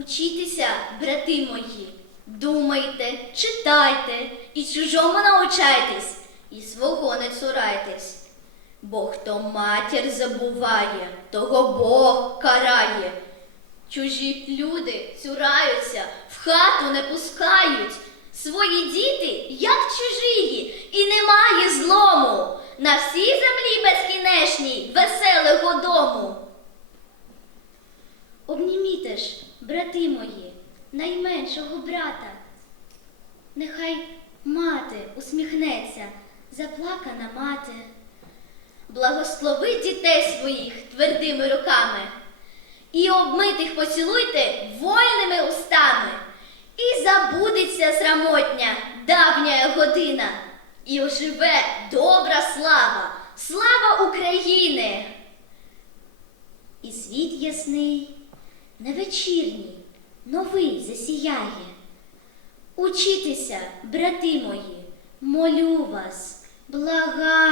Учітеся, брати мої, думайте, читайте, і чужому научайтесь, і свого не цурайтесь. Бо хто матір забуває, того Бог карає. Чужі люди цураються, в хату не пускають. Свої діти, як чужії, і немає злому. На всій землі безкінечній веселого Обніміте ж, брати мої, найменшого брата. Нехай мати усміхнеться, заплакана мати. Благослови дітей своїх твердими руками і обмитих поцілуйте вольними устами. І забудеться срамотня давня година, і оживе добра слава, слава України. І світ ясний, не вечірній, новий засіяє. Учітеся, брати мої, молю вас, благаю.